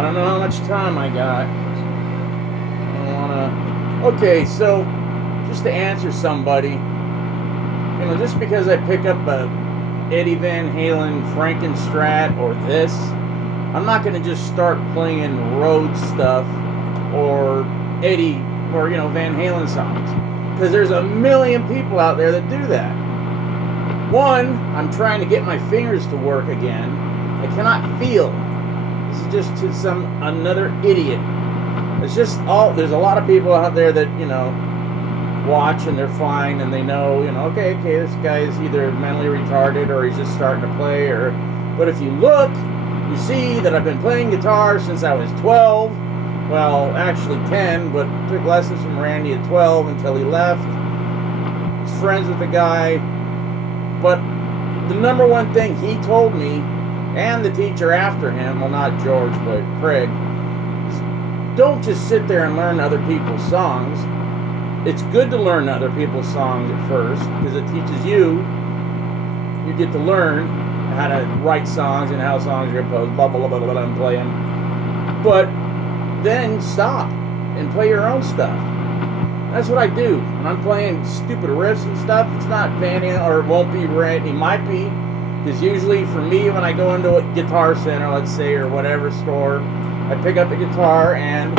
I don't know how much time I got. I don't wanna. Okay, so just to answer somebody, just because I pick up a Eddie Van Halen Frankenstrat or this, I'm not gonna just start playing Rhoads stuff or Eddie or Van Halen songs, because there's a million people out there that do that. One, I'm trying to get my fingers to work again. I cannot feel. This is just to some another idiot. It's just there's a lot of people out there that watch and they're fine and they know okay, this guy is either mentally retarded or he's just starting to play. But if you look, you see that I've been playing guitar since I was 12. Well, actually 10, but took lessons from Randy at 12 until he left. Was friends with the guy. But the number one thing he told me, and the teacher after him, well, not George, but Craig, is don't just sit there and learn other people's songs. It's good to learn other people's songs at first, because it teaches you get to learn how to write songs and how songs are composed, blah, blah, blah, blah, blah, and play them. But then stop and play your own stuff. That's what I do. When I'm playing stupid riffs and stuff, it's not Van Halen, or it won't be Randy. It might be, because usually for me, when I go into a Guitar Center, let's say, or whatever store, I pick up a guitar and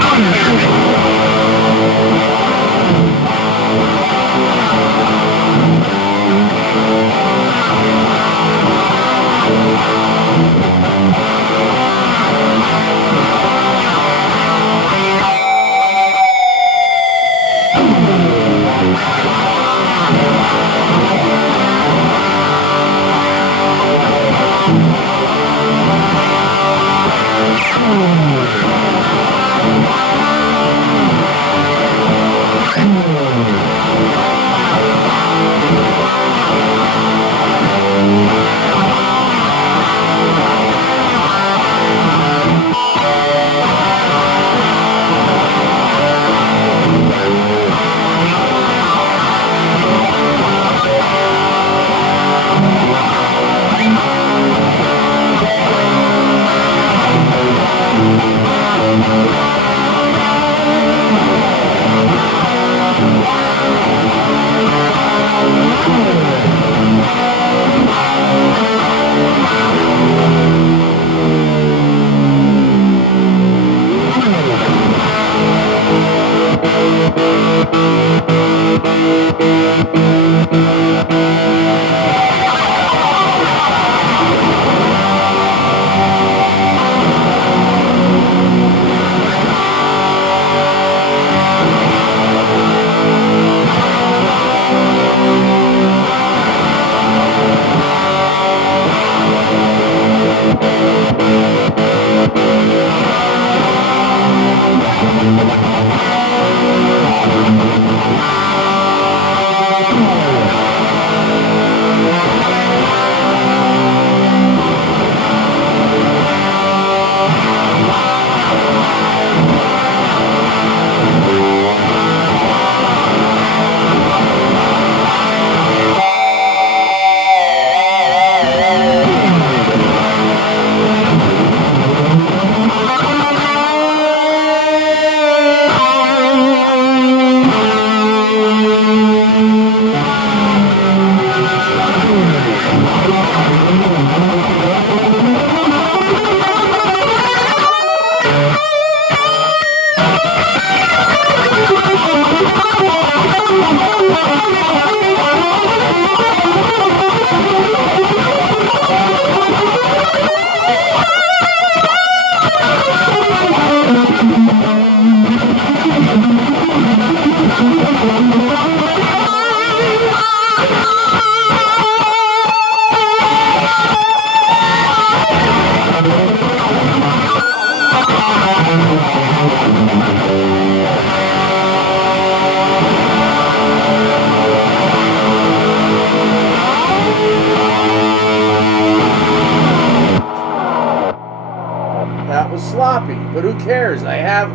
sloppy, but who cares? I have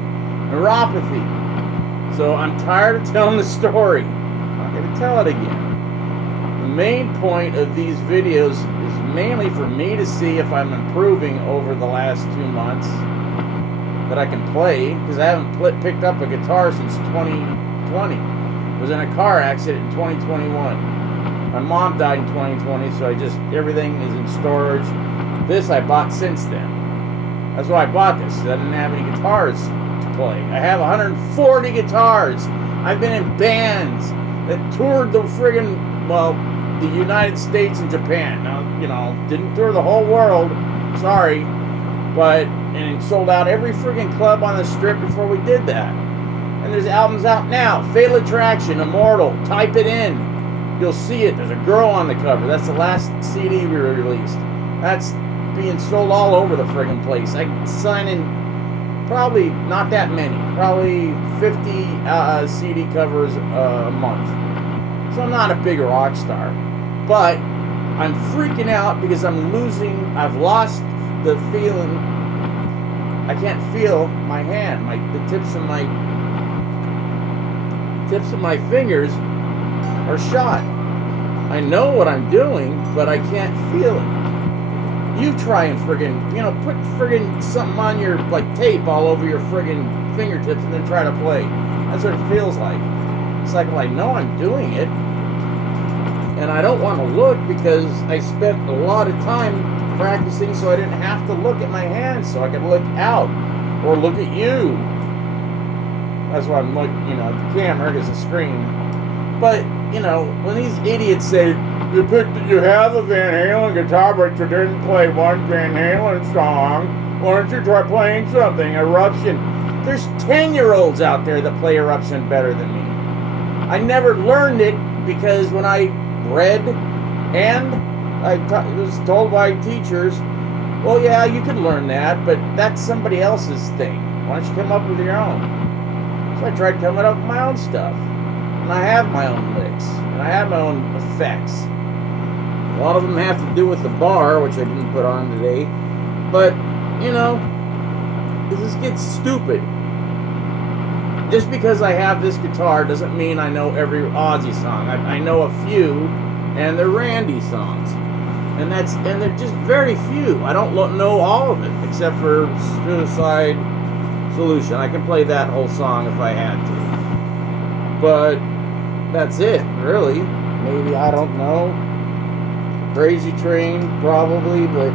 neuropathy. So I'm tired of telling the story. I'm not going to tell it again. The main point of these videos is mainly for me to see if I'm improving over the last 2 months. that I can play, because I haven't picked up a guitar since 2020. I was in a car accident in 2021. My mom died in 2020, so everything is in storage. This I bought since then. That's why I bought this. I didn't have any guitars to play. I have 140 guitars. I've been in bands that toured the the United States and Japan. Now, didn't tour the whole world. Sorry. And sold out every friggin' club on the strip before we did that. And there's albums out now. Fatal Attraction, Immortal. Type it in. You'll see it. There's a girl on the cover. That's the last CD we released. That's being sold all over the friggin' place. I sign in probably not that many. Probably 50 CD covers a month. So I'm not a big rock star. But I'm freaking out because I've lost the feeling. I can't feel my hand. The tips of my fingers are shot. I know what I'm doing, but I can't feel it. You try and friggin', put friggin' something on your, tape all over your friggin' fingertips and then try to play. That's what it feels like. It's like, well, I know I'm doing it, and I don't want to look because I spent a lot of time practicing so I didn't have to look at my hands, so I could look out or look at you. That's why I'm looking, at the camera because the screen. But, when these idiots say, you have a Van Halen guitar, but you didn't play one Van Halen song, why don't you try playing something? Eruption. There's 10-year-olds out there that play Eruption better than me. I never learned it because when I read and I was told by teachers, well, yeah, you could learn that, but that's somebody else's thing. Why don't you come up with your own? So I tried coming up with my own stuff. And I have my own licks. And I have my own effects. A lot of them have to do with the bar, which I didn't put on today. But, this gets stupid. Just because I have this guitar doesn't mean I know every Ozzy song. I know a few, and they're Randy songs. And they're just very few. I don't know all of it, except for Suicide Solution. I can play that whole song if I had to. But that's it, really. Maybe, I don't know. Crazy Train, probably, but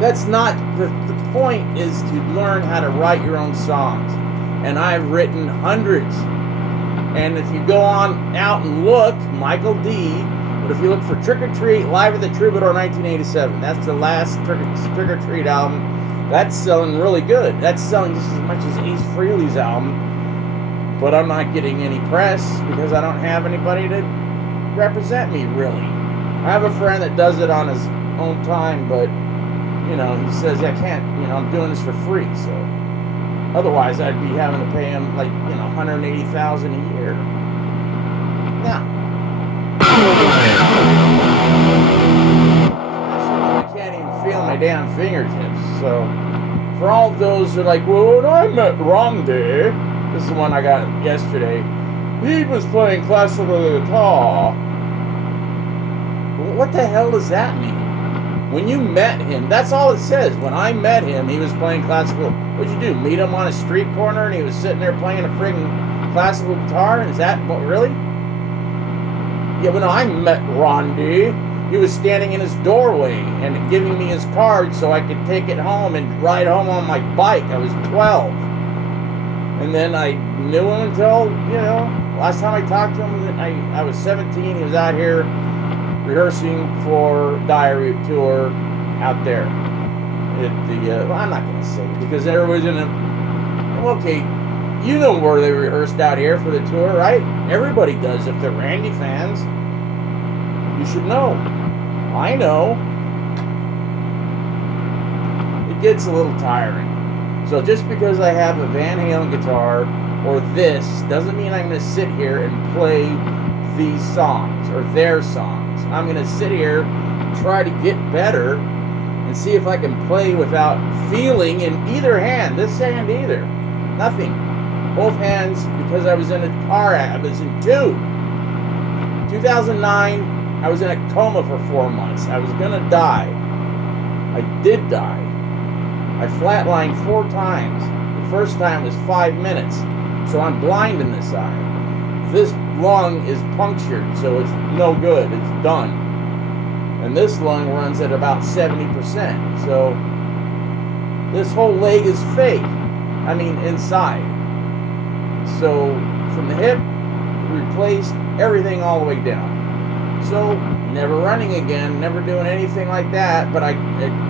that's not, the point is to learn how to write your own songs. And I've written hundreds. And if you go on out and look, Michael D., but if you look for Trick or Treat, Live at the Troubadour 1987, that's the last Trick or Treat album. That's selling really good. That's selling just as much as Ace Frehley's album. But I'm not getting any press because I don't have anybody to represent me, really. I have a friend that does it on his own time, but, he says, I can't, I'm doing this for free, so. Otherwise, I'd be having to pay him, $180,000 a year. Now, I can't even feel my damn fingertips, so. For all those who are like, well, when I met Randy, this is the one I got yesterday, he was playing classical guitar. What the hell does that mean? When you met him, that's all it says. When I met him, he was playing classical. What'd you do? Meet him on a street corner and he was sitting there playing a friggin' classical guitar? Is that what, really? Yeah, when I met Randy, he was standing in his doorway and giving me his card so I could take it home and ride home on my bike. I was 12. And then I knew him until, last time I talked to him, I was 17. He was out here rehearsing for Diary Tour out there at the, I'm not going to say it because everybody's in a, okay, you know where they rehearsed out here for the tour, right? Everybody does if they're Randy fans. You should know. I know. It gets a little tiring. So just because I have a Van Halen guitar or this doesn't mean I'm going to sit here and play these songs or their songs. I'm going to sit here, try to get better, and see if I can play without feeling in either hand. This hand either. Nothing. Both hands, because I was in a car accident. I was in two. 2009, I was in a coma for 4 months. I was going to die. I did die. I flatlined 4 times. The First time was 5 minutes. So I'm blind in this eye. This lung is punctured, so it's no good. It's done. And this lung runs at about 70%. So this whole leg is fake. I mean, inside. So from the hip, replaced everything all the way down. So never running again, never doing anything like that. But I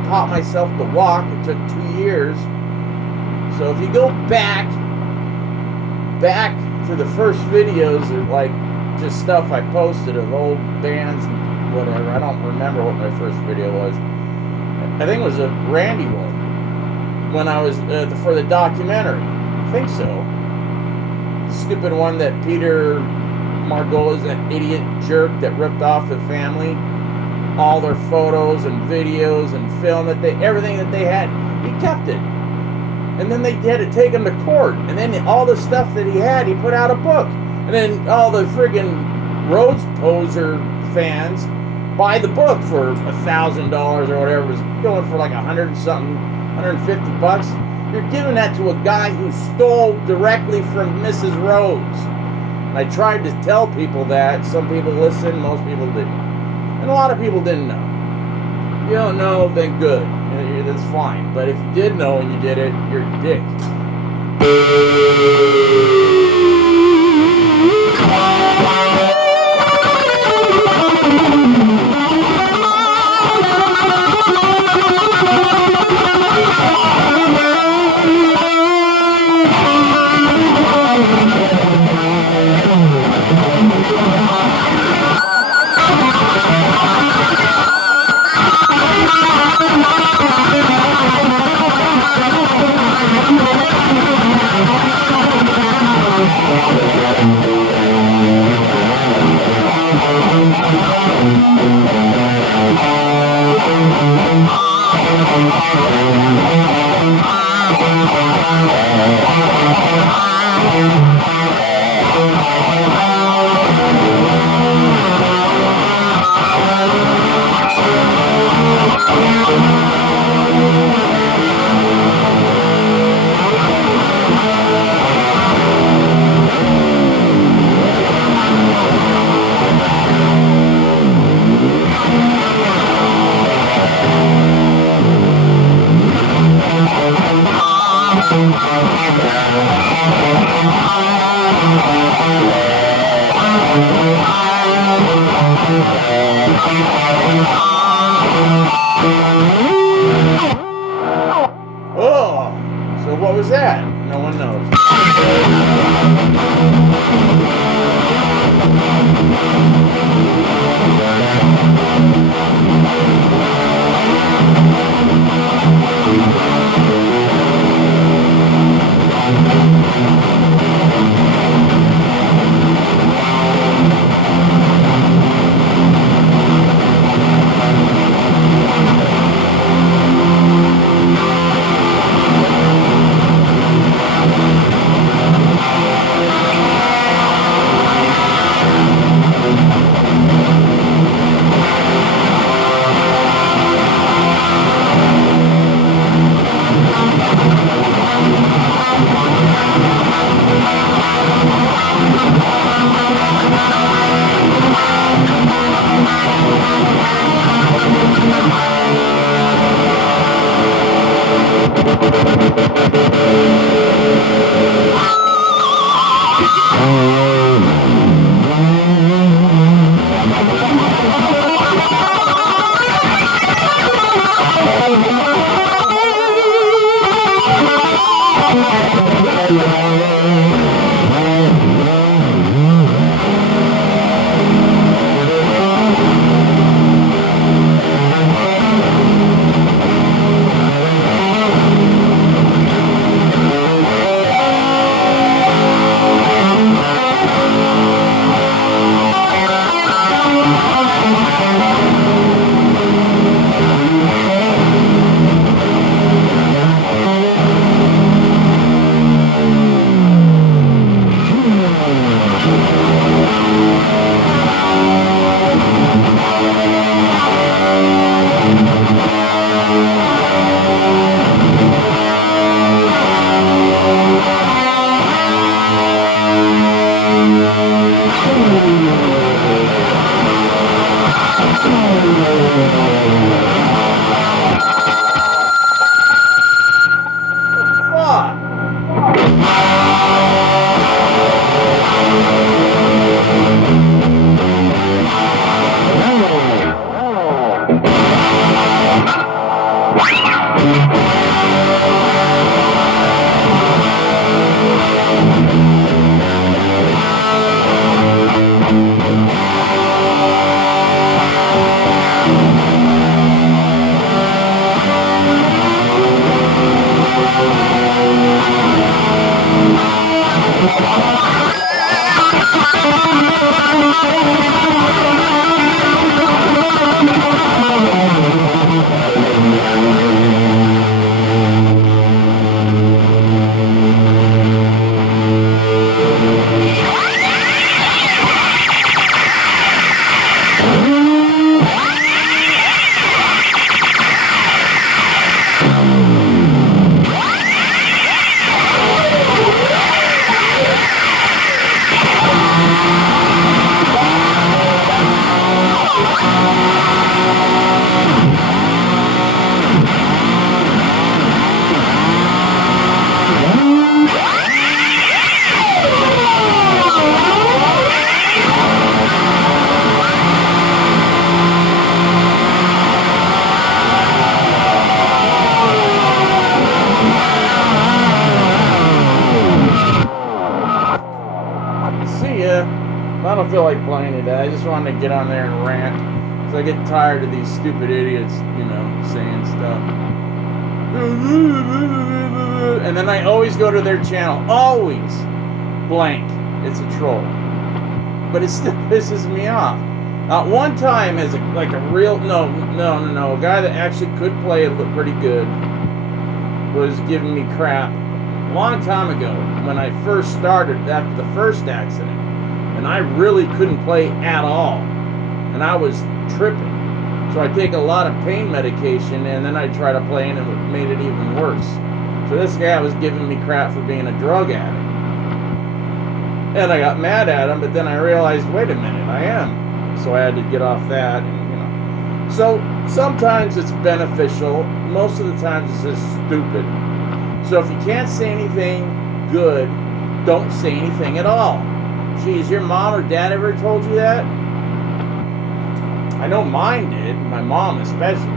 taught myself to walk. It took 2 years. So if you go back to the first videos of like just stuff I posted of old bands and whatever. I don't remember what my first video was. I think it was a Randy one when I was for the documentary. I think so. The stupid one that Peter Margola's an idiot jerk that ripped off the family, all their photos and videos and film everything that they had. He kept it. And then they had to take him to court. And then all the stuff that he had, he put out a book. And then all the friggin' Rhoads poser fans buy the book for $1,000 or whatever. It was going for like $150. You're giving that to a guy who stole directly from Mrs. Rhoads. And I tried to tell people that. Some people listened, most people didn't. And a lot of people didn't know. If you don't know, then good. That's fine. But if you did know and you did it, you're a dick. Oh, so what was that? No one knows. See ya. I don't feel like playing today. I just wanted to get on there and rant. Because I get tired of these stupid idiots, saying stuff. And then I always go to their channel. Always. Blank. It's a troll. But it still pisses me off. One time, as a real... No. A guy that actually could play it pretty good was giving me crap a long time ago when I first started after the first accident. And I really couldn't play at all. And I was tripping. So I take a lot of pain medication and then I try to play and it made it even worse. So this guy was giving me crap for being a drug addict. And I got mad at him, but then I realized, wait a minute, I am. So I had to get off that. And, So sometimes it's beneficial. Most of the times it's just stupid. So if you can't say anything good, don't say anything at all. Geez, your mom or dad ever told you that? I know mine did, my mom especially.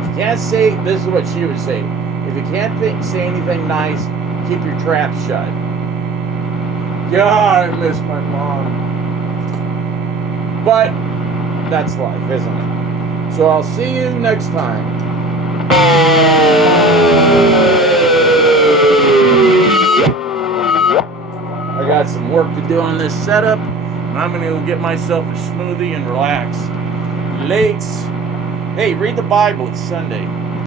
If you can't say, this is what she would say, if you can't say anything nice, keep your trap shut. God, I miss my mom. But that's life, isn't it? So I'll see you next time. I got some work to do on this setup, and I'm going to go get myself a smoothie and relax. Lates. Hey, read the Bible. It's Sunday.